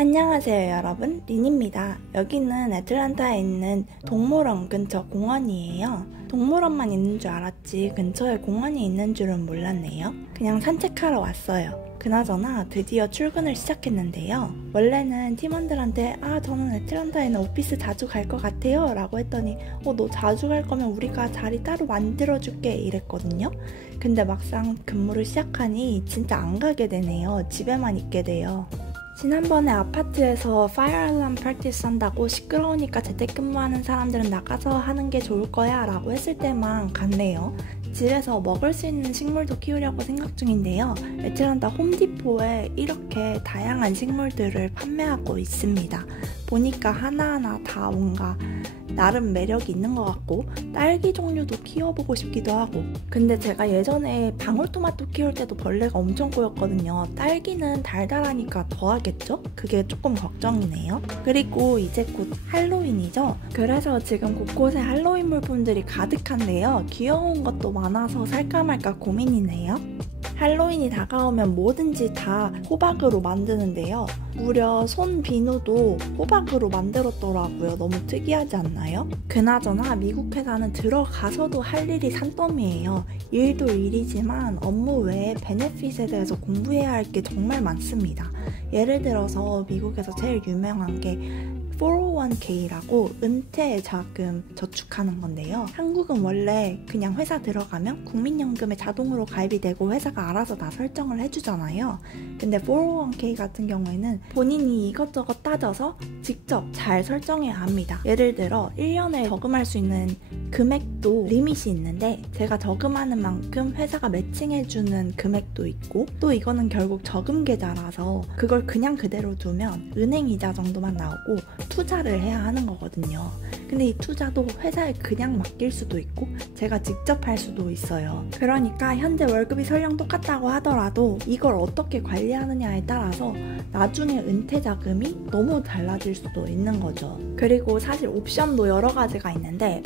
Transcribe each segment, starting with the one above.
안녕하세요 여러분, 린입니다. 여기는 애틀랜타에 있는 동물원 근처 공원이에요. 동물원만 있는 줄 알았지 근처에 공원이 있는 줄은 몰랐네요. 그냥 산책하러 왔어요. 그나저나 드디어 출근을 시작했는데요. 원래는 팀원들한테 저는 애틀랜타에는 오피스 자주 갈 것 같아요 라고 했더니 너 자주 갈 거면 우리가 자리 따로 만들어줄게 이랬거든요. 근데 막상 근무를 시작하니 진짜 안 가게 되네요. 집에만 있게 돼요. 지난번에 아파트에서 파이어 알람 프랙티스 한다고 시끄러우니까 재택근무하는 사람들은 나가서 하는 게 좋을 거야 라고 했을 때만 갔네요. 집에서 먹을 수 있는 식물도 키우려고 생각 중인데요. 애틀랜타 홈디포에 이렇게 다양한 식물들을 판매하고 있습니다. 보니까 하나하나 다 뭔가 나름 매력이 있는 것 같고 딸기 종류도 키워보고 싶기도 하고, 근데 제가 예전에 방울토마토 키울 때도 벌레가 엄청 꼬였거든요. 딸기는 달달하니까 더 하겠죠? 그게 조금 걱정이네요. 그리고 이제 곧 할로윈이죠? 그래서 지금 곳곳에 할로윈 물품들이 가득한데요. 귀여운 것도 많아서 살까 말까 고민이네요. 할로윈이 다가오면 뭐든지 다 호박으로 만드는데요. 무려 손 비누도 호박으로 만들었더라고요. 너무 특이하지 않나요? 그나저나 미국 회사는 들어가서도 할 일이 산더미예요. 일도 일이지만 업무 외에 베네핏에 대해서 공부해야 할 게 정말 많습니다. 예를 들어서 미국에서 제일 유명한 게 401k라고 은퇴 자금 저축하는 건데요. 한국은 원래 그냥 회사 들어가면 국민연금에 자동으로 가입이 되고 회사가 알아서 다 설정을 해주잖아요. 근데 401k 같은 경우에는 본인이 이것저것 따져서 직접 잘 설정해야 합니다. 예를 들어 1년에 저금할 수 있는 금액도 리밋이 있는데 제가 저금하는 만큼 회사가 매칭해주는 금액도 있고, 또 이거는 결국 저금 계좌라서 그걸 그냥 그대로 두면 은행 이자 정도만 나오고 투자를 해야 하는 거거든요. 근데 이 투자도 회사에 그냥 맡길 수도 있고 제가 직접 할 수도 있어요. 그러니까 현재 월급이 설령 똑같다고 하더라도 이걸 어떻게 관리하느냐에 따라서 나중에 은퇴 자금이 너무 달라질 수도 있는 거죠. 그리고 사실 옵션도 여러 가지가 있는데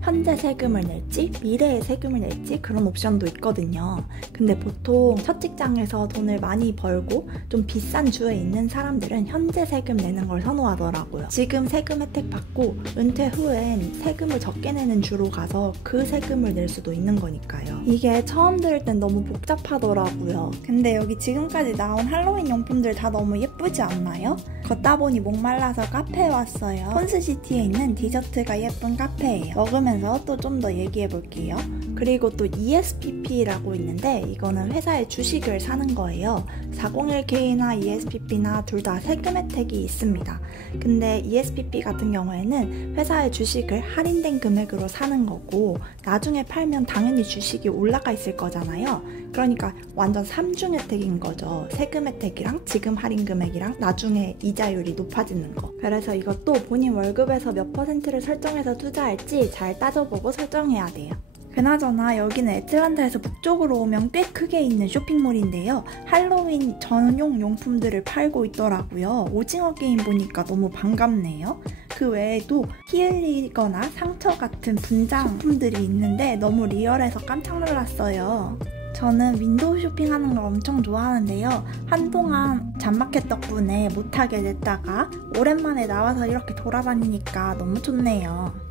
현재 세금을 낼지 미래의 세금을 낼지 그런 옵션도 있거든요. 근데 보통 첫 직장에서 돈을 많이 벌고 좀 비싼 주에 있는 사람들은 현재 세금 내는 걸 선호하더라고요. 지금 세금 혜택 받고 은퇴 후엔 세금을 적게 내는 주로 가서 그 세금을 낼 수도 있는 거니까요. 이게 처음 들을 땐 너무 복잡하더라고요. 근데 여기 지금까지 나온 할로윈 용품들 다 너무 예쁘지 않나요? 걷다 보니 목말라서 카페에 왔어요. 폰스시티에 있는 디저트가 예쁜 카페예요. 먹으면서 또 좀 더 얘기해 볼게요. 그리고 또 ESPP라고 있는데 이거는 회사의 주식을 사는 거예요. 401k나 ESPP나 둘 다 세금 혜택이 있습니다. 근데 ESPP 같은 경우에는 회사의 주식을 할인된 금액으로 사는 거고 나중에 팔면 당연히 주식이 올라가 있을 거잖아요. 그러니까 완전 3중 혜택인 거죠. 세금 혜택이랑 지금 할인 금액이랑 나중에 이자율이 높아지는 거. 그래서 이것도 본인 월급에서 몇 %를 설정해서 투자할지 잘 따져보고 설정해야 돼요. 그나저나 여기는 애틀랜타에서 북쪽으로 오면 꽤 크게 있는 쇼핑몰인데요. 할로윈 전용 용품들을 팔고 있더라고요. 오징어 게임 보니까 너무 반갑네요. 그 외에도 피 흘리거나 상처 같은 분장 소품들이 있는데 너무 리얼해서 깜짝 놀랐어요. 저는 윈도우 쇼핑하는 걸 엄청 좋아하는데요. 한동안 잠마켓 덕분에 못하게 됐다가 오랜만에 나와서 이렇게 돌아다니니까 너무 좋네요.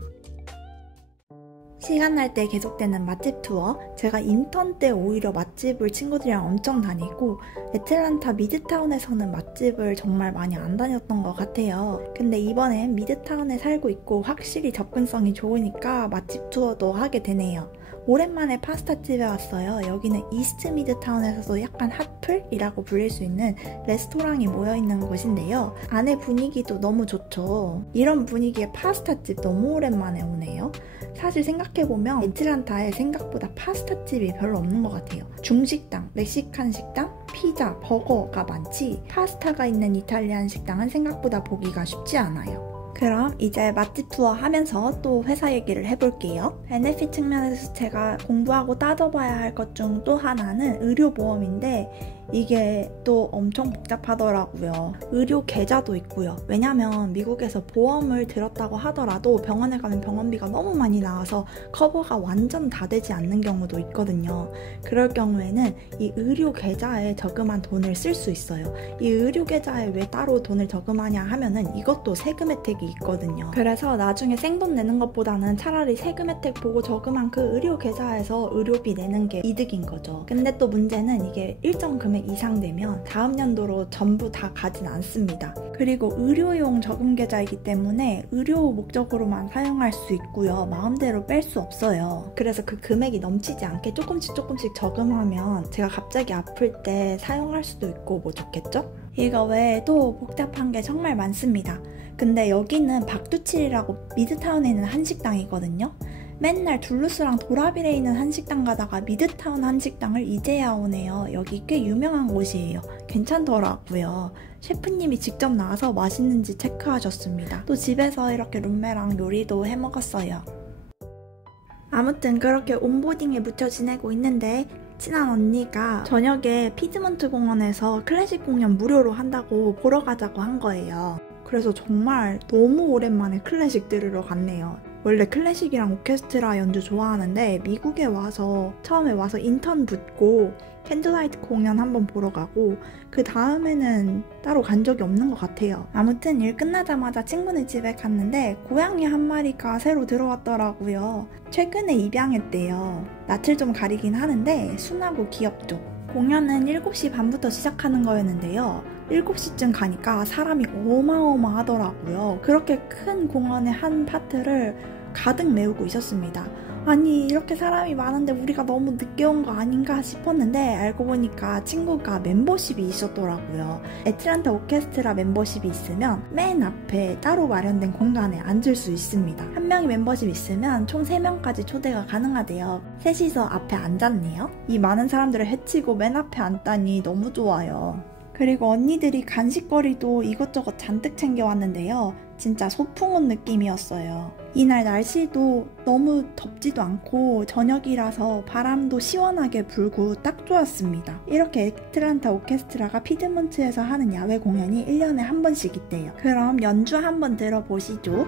시간 날 때 계속되는 맛집 투어. 제가 인턴 때 오히려 맛집을 친구들이랑 엄청 다니고 애틀랜타 미드타운에서는 맛집을 정말 많이 안 다녔던 것 같아요. 근데 이번엔 미드타운에 살고 있고 확실히 접근성이 좋으니까 맛집 투어도 하게 되네요. 오랜만에 파스타집에 왔어요. 여기는 이스트 미드타운에서도 약간 핫플이라고 불릴 수 있는 레스토랑이 모여있는 곳인데요. 안에 분위기도 너무 좋죠. 이런 분위기의 파스타집 너무 오랜만에 오네요. 사실 생각해보면 애틀랜타에 생각보다 파스타집이 별로 없는 것 같아요. 중식당, 멕시칸 식당, 피자, 버거가 많지 파스타가 있는 이탈리안 식당은 생각보다 보기가 쉽지 않아요. 그럼 이제 맛집 투어 하면서 또 회사 얘기를 해볼게요. 베네핏 측면에서 제가 공부하고 따져봐야 할 것 중 또 하나는 의료보험인데 이게 또 엄청 복잡하더라고요. 의료 계좌도 있고요. 왜냐면 미국에서 보험을 들었다고 하더라도 병원에 가면 병원비가 너무 많이 나와서 커버가 완전 다 되지 않는 경우도 있거든요. 그럴 경우에는 이 의료 계좌에 저금한 돈을 쓸 수 있어요. 이 의료 계좌에 왜 따로 돈을 저금하냐 하면은 이것도 세금 혜택이 있거든요. 그래서 나중에 생돈 내는 것보다는 차라리 세금 혜택 보고 저금한 그 의료 계좌에서 의료비 내는 게 이득인 거죠. 근데 또 문제는 이게 일정 금액 이상 되면 다음 연도로 전부 다 가진 않습니다. 그리고 의료용 저금 계좌이기 때문에 의료 목적으로만 사용할 수 있고요. 마음대로 뺄 수 없어요. 그래서 그 금액이 넘치지 않게 조금씩 저금하면 제가 갑자기 아플 때 사용할 수도 있고 뭐 좋겠죠? 이거 외에도 복잡한 게 정말 많습니다. 근데 여기는 박두칠이라고 미드타운에 있는 한식당이거든요. 맨날 둘루스랑 도라빌에 있는 한식당 가다가 미드타운 한식당을 이제야 오네요. 여기 꽤 유명한 곳이에요. 괜찮더라고요. 셰프님이 직접 나와서 맛있는지 체크하셨습니다. 또 집에서 이렇게 룸메랑 요리도 해먹었어요. 아무튼 그렇게 온보딩에 묻혀 지내고 있는데 친한 언니가 저녁에 피드먼트 공원에서 클래식 공연 무료로 한다고 보러 가자고 한 거예요. 그래서 정말 너무 오랜만에 클래식 들으러 갔네요. 원래 클래식이랑 오케스트라 연주 좋아하는데 미국에 와서 처음에 와서 인턴 붙고 캔들라이트 공연 한번 보러 가고 그 다음에는 따로 간 적이 없는 것 같아요. 아무튼 일 끝나자마자 친구네 집에 갔는데 고양이 한 마리가 새로 들어왔더라고요. 최근에 입양했대요. 낯을 좀 가리긴 하는데 순하고 귀엽죠. 공연은 7시 반부터 시작하는 거였는데요. 7시쯤 가니까 사람이 어마어마하더라고요. 그렇게 큰 공원의 한 파트를 가득 메우고 있었습니다. 아니 이렇게 사람이 많은데 우리가 너무 늦게 온 거 아닌가 싶었는데 알고 보니까 친구가 멤버십이 있었더라고요. 애틀랜타 오케스트라 멤버십이 있으면 맨 앞에 따로 마련된 공간에 앉을 수 있습니다. 한 명이 멤버십 있으면 총 3명까지 초대가 가능하대요. 셋이서 앞에 앉았네요. 이 많은 사람들을 헤치고 맨 앞에 앉다니 너무 좋아요. 그리고 언니들이 간식거리도 이것저것 잔뜩 챙겨왔는데요. 진짜 소풍온 느낌이었어요. 이날 날씨도 너무 덥지도 않고 저녁이라서 바람도 시원하게 불고 딱 좋았습니다. 이렇게 애틀랜타 오케스트라가 피드먼트에서 하는 야외 공연이 1년에 한 번씩 있대요. 그럼 연주 한번 들어보시죠.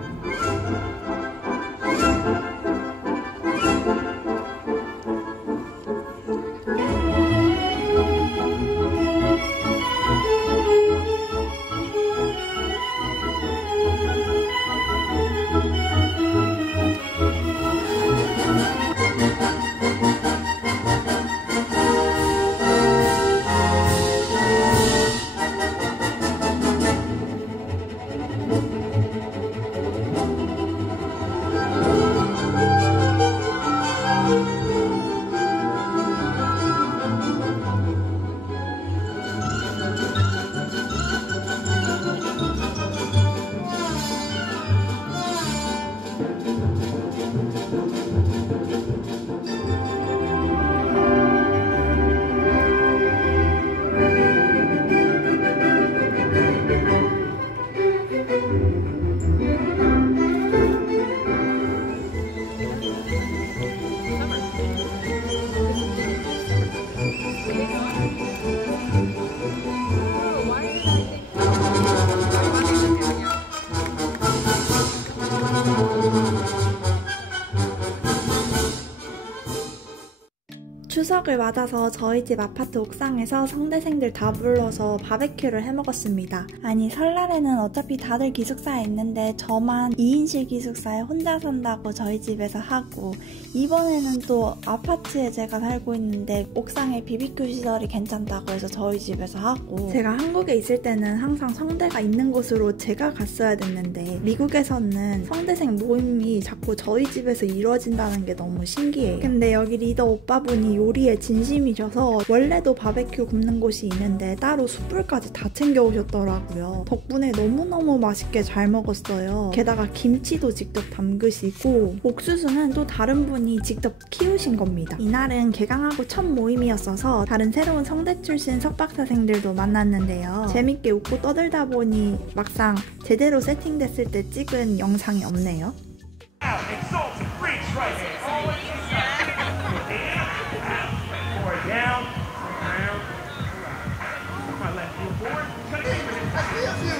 추석을 맞아서 저희 집 아파트 옥상에서 성대생들 다 불러서 바베큐를 해먹었습니다. 아니 설날에는 어차피 다들 기숙사에 있는데 저만 2인실 기숙사에 혼자 산다고 저희 집에서 하고 이번에는 또 아파트에 제가 살고 있는데 옥상에 BBQ 시설이 괜찮다고 해서 저희 집에서 하고 제가 한국에 있을 때는 항상 성대가 있는 곳으로 제가 갔어야 됐는데 미국에서는 성대생 모임이 자꾸 저희 집에서 이루어진다는 게 너무 신기해요. 근데 여기 리더 오빠분이 요리에 진심이셔서 원래도 바베큐 굽는 곳이 있는데 따로 숯불까지 다 챙겨오셨더라고요. 덕분에 너무너무 맛있게 잘 먹었어요. 게다가 김치도 직접 담그시고 옥수수는 또 다른 분이 직접 키우신 겁니다. 이날은 개강하고 첫 모임이었어서 다른 새로운 성대 출신 석박사생들도 만났는데요. 재밌게 웃고 떠들다 보니 막상 제대로 세팅됐을 때 찍은 영상이 없네요.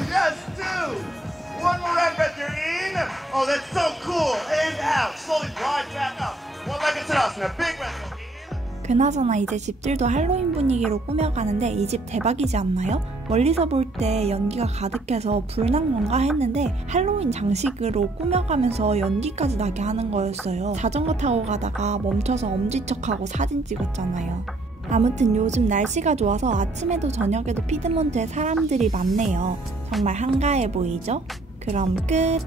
Just two. One more round, breath. You're in. Oh, that's so cool. And out. Slowly glide back up. One leg into us. Now big breath. Go in. 그나저나 이제 집들도 할로윈 분위기로 꾸며가는데 이 집 대박이지 않나요? 멀리서 볼 때 연기가 가득해서 불난 건가 했는데 할로윈 장식으로 꾸며가면서 연기까지 나게 하는 거였어요. 자전거 타고 가다가 멈춰서 엄지척하고 사진 찍었잖아요. 아무튼 요즘 날씨가 좋아서 아침에도 저녁에도 피드몬트에 사람들이 많네요. 정말 한가해 보이죠? 그럼 끝!